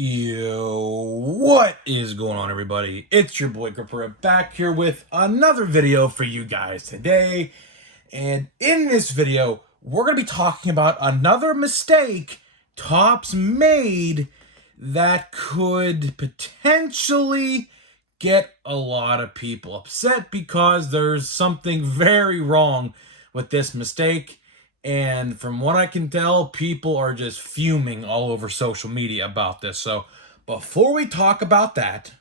Yo, what is going on, everybody? It's your boy Gripper back here with another video for you guys today. And in this video, we're going to be talking about another mistake Topps made that could potentially get a lot of people upset because there's something very wrong with this mistake. And from what I can tell, people are just fuming all over social media about this. So before we talk about that,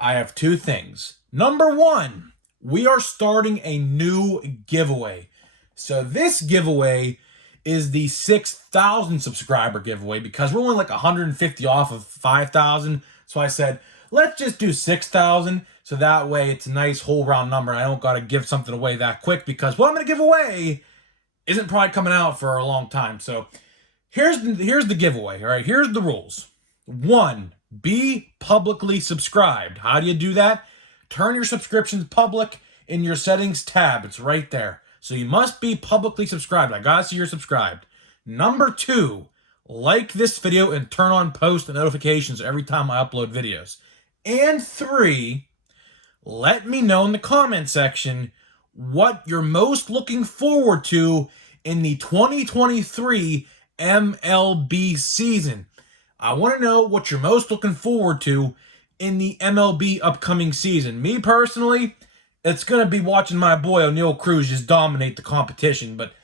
I have two things. Number one, we are starting a new giveaway. So this giveaway is the 6,000 subscriber giveaway because we're only like 150 off of 5,000. So I said, let's just do 6,000. So that way it's a nice whole round number. I don't got to give something away that quick because what I'm going to give away isn't probably coming out for a long time. So here's the giveaway. All right, here's the rules. 1, be publicly subscribed. How do you do that? Turn your subscriptions public in your settings tab. It's right there. So you must be publicly subscribed. I gotta see you're subscribed. Number 2, like this video and turn on post notifications every time I upload videos. And 3, let me know in the comment section what you're most looking forward to in the 2023 MLB season. I want to know what you're most looking forward to in the MLB upcoming season. Me personally, it's going to be watching my boy O'Neal Cruz just dominate the competition, but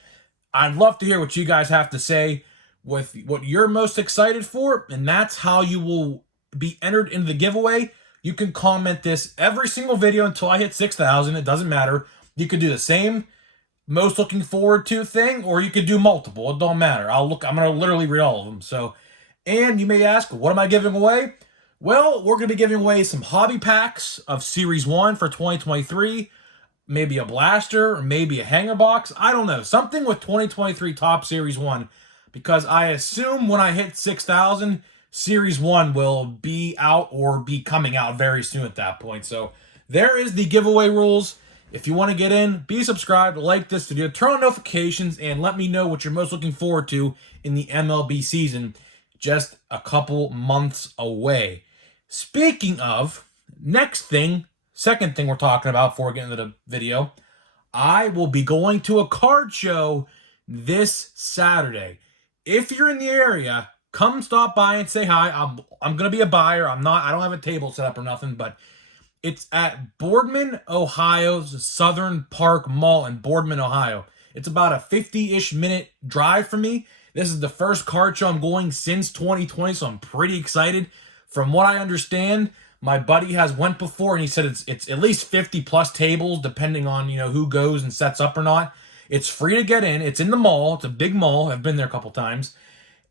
I'd love to hear what you guys have to say with what you're most excited for, and that's how you will be entered into the giveaway. You can comment this every single video until I hit 6,000. It doesn't matter. You could do the same most looking forward to thing, or you could do multiple. It don't matter. I'm going to literally read all of them. So, and you may ask, what am I giving away? Well, we're going to be giving away some hobby packs of Series 1 for 2023. Maybe a blaster, or maybe a hanger box. I don't know. Something with 2023 Top Series 1. Because I assume when I hit 6,000, Series 1 will be out or be coming out very soon at that point. So, there is the giveaway rules. If you want to get in, be subscribed, like this video, turn on notifications, and let me know what you're most looking forward to in the MLB season. Just a couple months away. Speaking of, second thing we're talking about before we get into the video, I will be going to a card show this Saturday. If you're in the area, come stop by and say hi. I'm going to be a buyer. I don't have a table set up or nothing, but it's at Boardman, Ohio's Southern Park Mall in Boardman, Ohio. It's about a 50-ish minute drive for me. This is the first card show I'm going since 2020, so I'm pretty excited. From what I understand, my buddy has went before, and he said it's at least 50 plus tables, depending on who goes and sets up or not. It's free to get in. It's in the mall. It's a big mall. I've been there a couple times.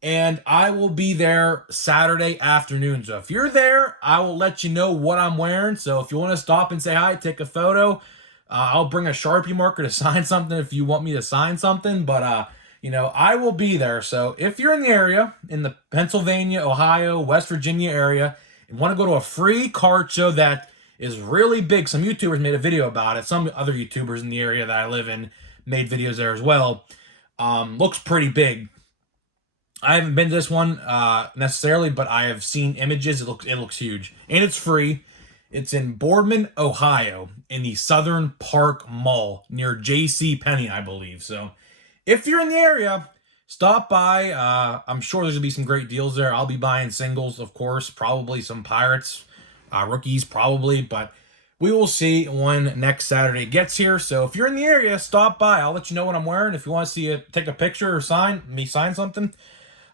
And I will be there Saturday afternoon. So if you're there, I will let you know what I'm wearing. So if you want to stop and say hi, take a photo. I'll bring a Sharpie marker to sign something if you want me to sign something. But, I will be there. So if you're in the area, in the Pennsylvania, Ohio, West Virginia area, and want to go to a free card show that is really big, some YouTubers made a video about it. Some other YouTubers in the area that I live in made videos there as well. Looks pretty big. I haven't been to this one necessarily, but I have seen images. It looks huge, and it's free. It's in Boardman, Ohio, in the Southern Park Mall near J.C. Penney, I believe. So, if you're in the area, stop by. I'm sure there's gonna be some great deals there. I'll be buying singles, of course, probably some Pirates, rookies, probably, but we will see when next Saturday gets here. So, if you're in the area, stop by. I'll let you know what I'm wearing. If you want to see it, take a picture or sign something,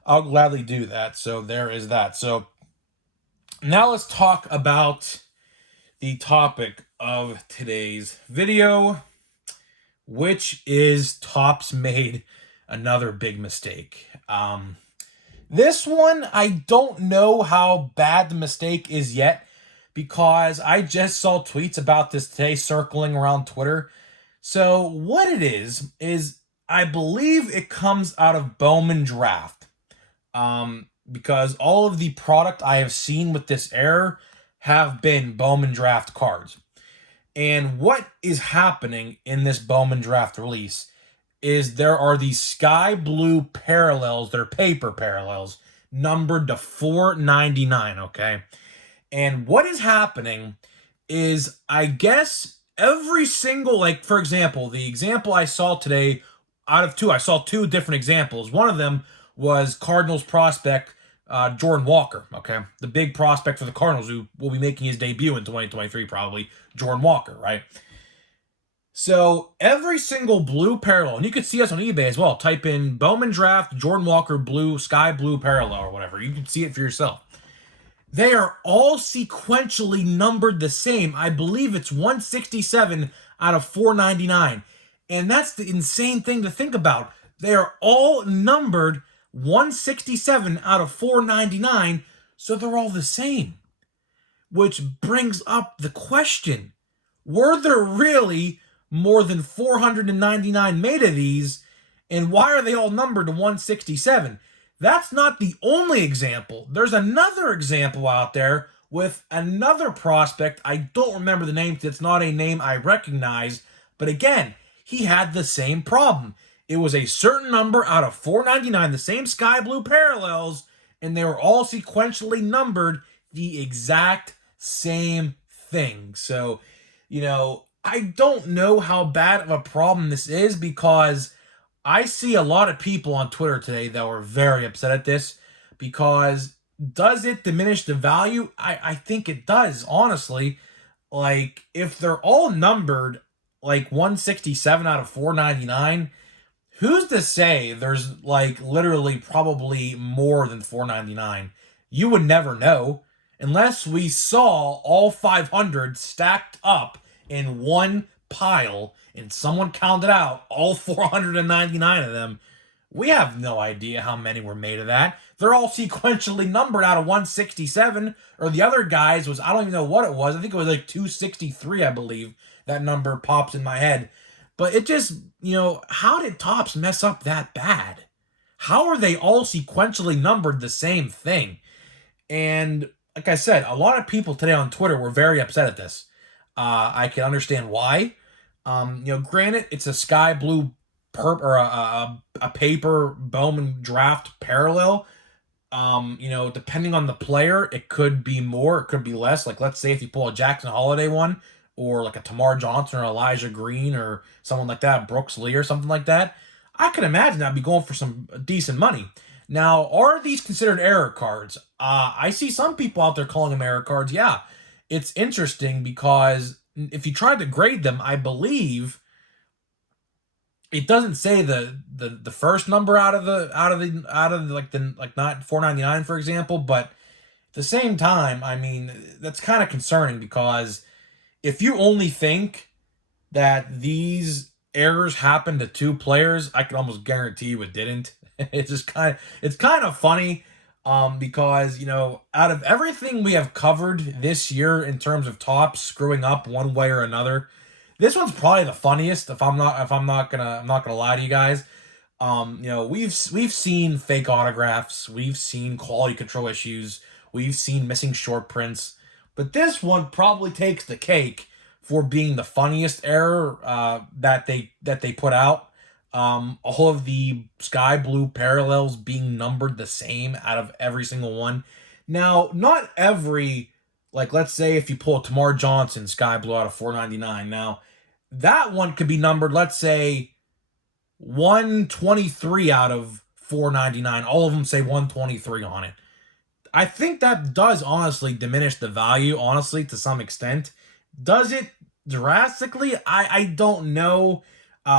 I'll gladly do that. So there is that. So now let's talk about the topic of today's video, which is Topps made another big mistake. This one, I don't know how bad the mistake is yet because I just saw tweets about this today circling around Twitter. So what it is I believe it comes out of Bowman Draft. Because all of the product I have seen with this error have been Bowman Draft cards. And what is happening in this Bowman Draft release is there are these sky blue parallels, they're paper parallels, numbered to 499, okay? And what is happening is, I guess, every single, like, for example, the example I saw today, out of two, I saw two different examples. One of them was Cardinals prospect Jordan Walker, okay? The big prospect for the Cardinals who will be making his debut in 2023, probably, Jordan Walker, right? So every single blue parallel, and you can see us on eBay as well. Type in Bowman Draft, Jordan Walker blue, sky blue parallel or whatever. You can see it for yourself. They are all sequentially numbered the same. I believe it's 167 out of 499. And that's the insane thing to think about. They are all numbered 167 out of 499, so they're all the same. Which brings up the question, were there really more than 499 made of these, and why are they all numbered to 167? That's not the only example. There's another example out there with another prospect. I don't remember the name. It's not a name I recognize. But again, he had the same problem. It was a certain number out of 499, the same sky blue parallels, and they were all sequentially numbered the exact same thing. So, I don't know how bad of a problem this is, because I see a lot of people on Twitter today that were very upset at this, because does it diminish the value? I think it does, honestly. Like, if they're all numbered like 167 out of 499, who's to say there's like literally probably more than 499? You would never know unless we saw all 500 stacked up in one pile and someone counted out all 499 of them. We have no idea how many were made of that. They're all sequentially numbered out of 167, or the other guys was, I don't even know what it was. I think it was like 263, I believe. That number pops in my head. But it just, how did Topps mess up that bad? How are they all sequentially numbered the same thing? And like I said, a lot of people today on Twitter were very upset at this. I can understand why. Granted, it's a sky blue or a paper Bowman Draft parallel. Depending on the player, it could be more, it could be less. Like, let's say if you pull a Jackson Holiday one, or like a Tamar Johnson or Elijah Green or someone like that, Brooks Lee or something like that, I can imagine I'd be going for some decent money. Now, are these considered error cards? I see some people out there calling them error cards. Yeah, it's interesting because if you tried to grade them, I believe it doesn't say the first number out of not 499, for example. But at the same time, I mean, that's kind of concerning, because if you only think that these errors happened to two players, I can almost guarantee you it didn't. It's kind of funny, because out of everything we have covered this year in terms of Topps screwing up one way or another, this one's probably the funniest. I'm not gonna lie to you guys. We've seen fake autographs, we've seen quality control issues, we've seen missing short prints. But this one probably takes the cake for being the funniest error that they put out. All of the sky blue parallels being numbered the same out of every single one. Now, not every, like, let's say if you pull a Tamar Johnson sky blue out of 499, now that one could be numbered, let's say 123 out of 499. All of them say 123 on it. I think that does honestly diminish the value, honestly, to some extent. Does it drastically? I don't know.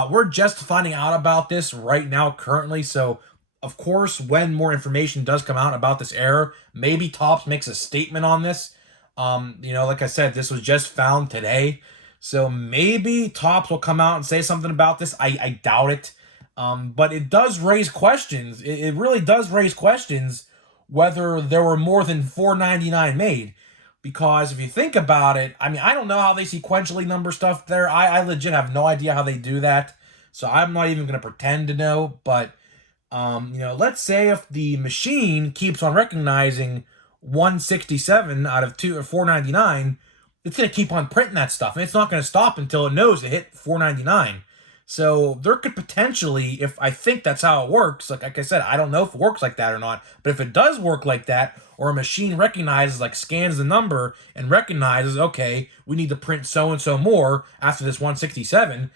We're just finding out about this right now currently. So, of course, when more information does come out about this error, maybe Topps makes a statement on this. Like I said, this was just found today. So maybe Topps will come out and say something about this. I doubt it. But it does raise questions. It really does raise questions whether there were more than 499 made. Because if you think about it, I mean, I don't know how they sequentially number stuff there. I legit have no idea how they do that. So I'm not even going to pretend to know. But, let's say if the machine keeps on recognizing 167 out of 499, it's going to keep on printing that stuff. And it's not going to stop until it knows it hit 499. So there could potentially, if I think that's how it works, like I said, I don't know if it works like that or not, but if it does work like that, or a machine recognizes, like scans the number and recognizes, okay, we need to print so and so more after this 167,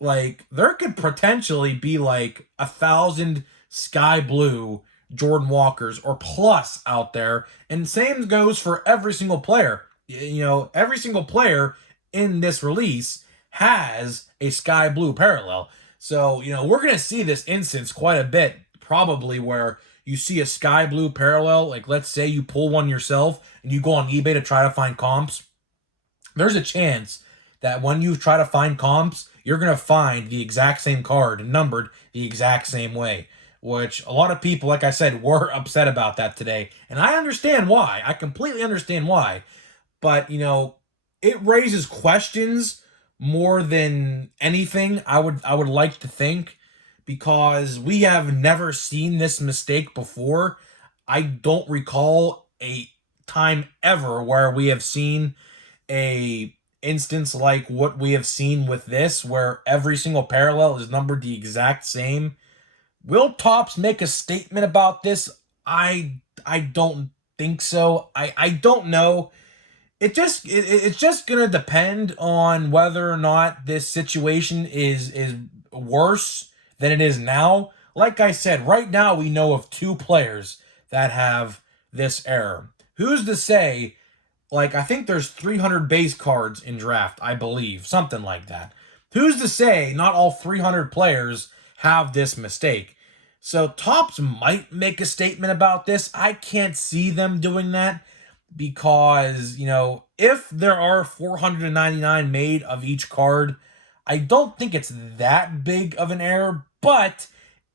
like there could potentially be like 1,000 sky blue Jordan Walkers or plus out there, and same goes for every single player. Every single player in this release has a sky blue parallel. So we're gonna see this instance quite a bit, probably, where you see a sky blue parallel. Like, let's say you pull one yourself and you go on eBay to try to find comps. There's a chance that when you try to find comps, you're going to find the exact same card numbered the exact same way, which a lot of people, like I said, were upset about that today. And I understand why. I completely understand why. But, it raises questions more than anything, I would like to think, because we have never seen this mistake before. I don't recall a time ever where we have seen a instance like what we have seen with this, where every single parallel is numbered the exact same. Will Topps make a statement about this? I don't think so. I don't know. It's just gonna depend on whether or not this situation is worse than it is now. Like I said, right now we know of two players that have this error. Who's to say, like, I think there's 300 base cards in draft, I believe, something like that. Who's to say not all 300 players have this mistake? So Topps might make a statement about this. I can't see them doing that because, if there are 499 made of each card, I don't think it's that big of an error. But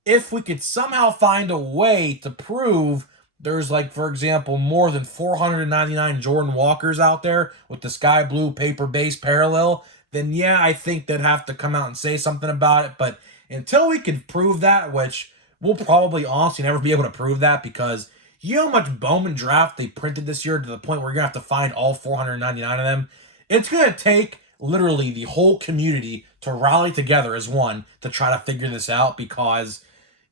if we could somehow find a way to prove there's, like, for example, more than 499 Jordan Walkers out there with the sky blue paper base parallel, then yeah, I think they'd have to come out and say something about it. But until we can prove that, which we'll probably honestly never be able to prove that, because you know how much Bowman Draft they printed this year to the point where you're going to have to find all 499 of them? It's going to take literally the whole community to rally together as one to try to figure this out, because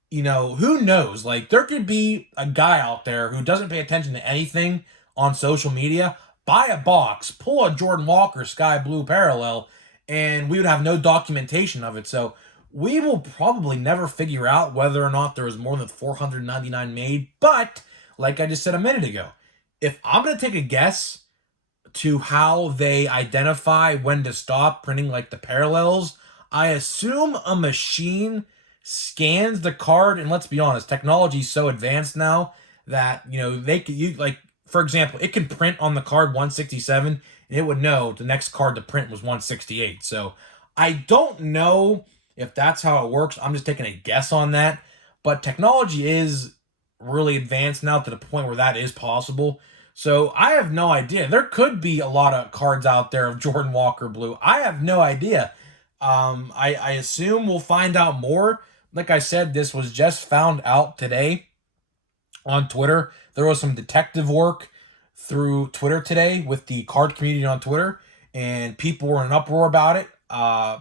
who knows? Like, there could be a guy out there who doesn't pay attention to anything on social media, buy a box, pull a Jordan Walker sky blue parallel, and we would have no documentation of it. So we will probably never figure out whether or not there was more than 499 made. But like I just said a minute ago, if I'm going to take a guess to how they identify when to stop printing, like, the parallels, I assume a machine scans the card. And let's be honest, technology is so advanced now that they could, like, for example, it can print on the card 167 and it would know the next card to print was 168. So I don't know if that's how it works. I'm just taking a guess on that, but technology is really advanced now to the point where that is possible. So I have no idea. There could be a lot of cards out there of Jordan Walker blue. I have no idea. I assume we'll find out more. Like I said, this was just found out today on Twitter. There was some detective work through Twitter today with the card community on Twitter, and people were in uproar about it.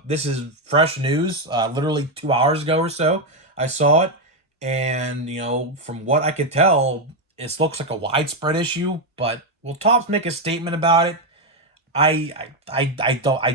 This is fresh news. Literally 2 hours ago or so, I saw it, and from what I could tell, it looks like a widespread issue. But will Topps make a statement about it? I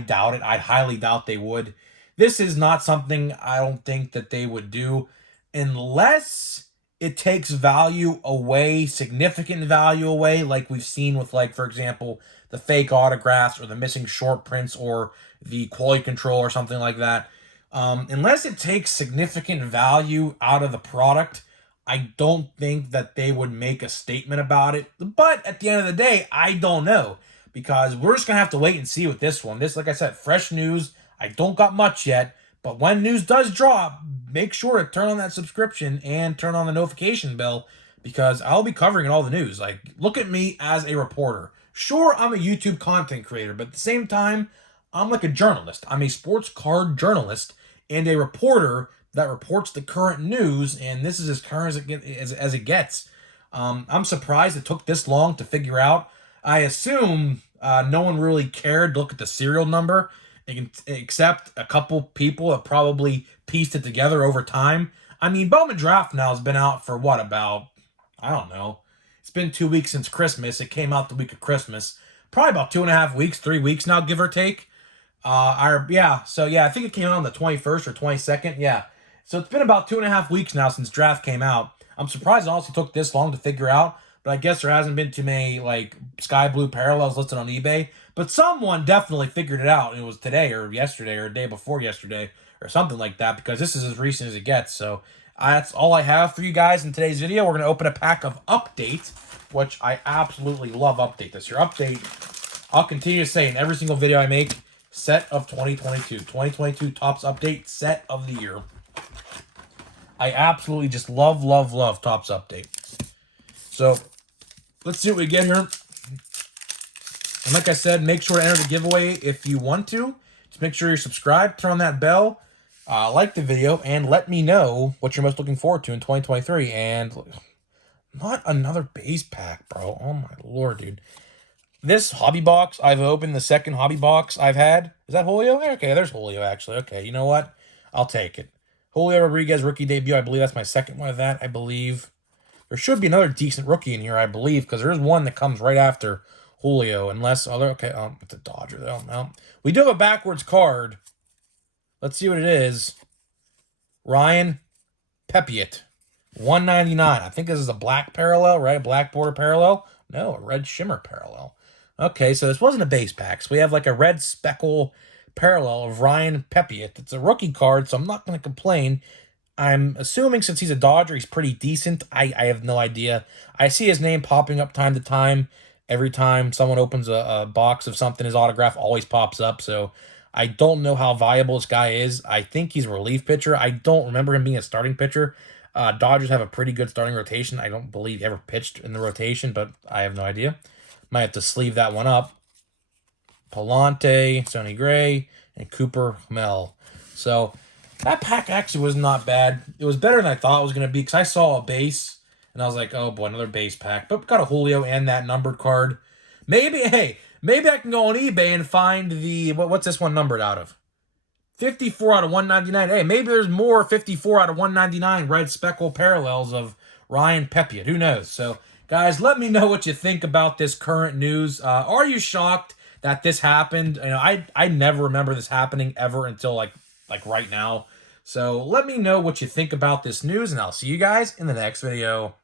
doubt it. I highly doubt they would. This is not something I don't think that they would do unless it takes value away, significant value away, like we've seen with, like, for example, the fake autographs or the missing short prints or the quality control or something like that. Unless it takes significant value out of the product, I don't think that they would make a statement about it. But at the end of the day, I don't know, because we're just going to have to wait and see with this one. This, like I said, fresh news. I don't got much yet, but when news does drop, make sure to turn on that subscription and turn on the notification bell, because I'll be covering all the news. Like, look at me as a reporter. Sure, I'm a YouTube content creator, but at the same time, I'm like a journalist. I'm a sports card journalist and a reporter that reports the current news, and this is as current as it gets. I'm surprised it took this long to figure out. I assume no one really cared to look at the serial number You can accept a couple people have probably pieced it together over time. I mean, Bowman Draft now has been out for what, about, I don't know. It's been 2 weeks since Christmas. It came out the week of Christmas. Probably about 2.5 weeks, 3 weeks now, give or take. I think it came out on the 21st or 22nd. Yeah. So it's been about 2.5 weeks now since Draft came out. I'm surprised it honestly took this long to figure out, but I guess there hasn't been too many like sky blue parallels listed on eBay. But someone definitely figured it out. It was today or yesterday or a day before yesterday or something like that, because this is as recent as it gets. So that's all I have for you guys in today's video. We're going to open a pack of Update, which I absolutely love Update. This year, Update, I'll continue to say in every single video I make, set of 2022. 2022 Topps Update set of the year. I absolutely just love Topps Update. So let's see what we get here. And like I said, make sure to enter the giveaway if you want to. Just make sure you're subscribed, turn on that bell, like the video, and let me know what you're most looking forward to in 2023. And not another base pack, bro. Oh my lord, dude. This hobby box I've opened, the second hobby box I've had. Is that Julio? Okay, there's Julio, actually. Okay, you know what? I'll take it. Julio Rodriguez rookie debut. I believe that's my second one of that, I believe. There should be another decent rookie in here, I believe, because there's one that comes right after Julio, unless other. Okay, it's a Dodger though. No, we do have a backwards card. Let's see what it is. Ryan Pepiot, 199. I think this is a black parallel, right? A black border parallel. No, a red shimmer parallel. Okay, so this wasn't a base pack. So we have like a red speckle parallel of Ryan Pepiot. It's a rookie card, so I'm not going to complain. I'm assuming since he's a Dodger, he's pretty decent. I have no idea. I see his name popping up time to time. Every time someone opens a box of something, his autograph always pops up. So I don't know how viable this guy is. I think he's a relief pitcher. I don't remember him being a starting pitcher. Dodgers have a pretty good starting rotation. I don't believe he ever pitched in the rotation, but I have no idea. Might have to sleeve that one up. Palante, Sonny Gray, and Cooper Mel. So that pack actually was not bad. It was better than I thought it was going to be, because I saw a base, and I was like, oh boy, another base pack. But got a Julio and that numbered card. Maybe I can go on eBay and find the, what's this one numbered out of? 54 out of 199. Hey, maybe there's more 54 out of 199 red speckle parallels of Ryan Pepiot. Who knows? So, guys, let me know what you think about this current news. Are you shocked that this happened? You know, I never remember this happening ever until like right now. So let me know what you think about this news, and I'll see you guys in the next video.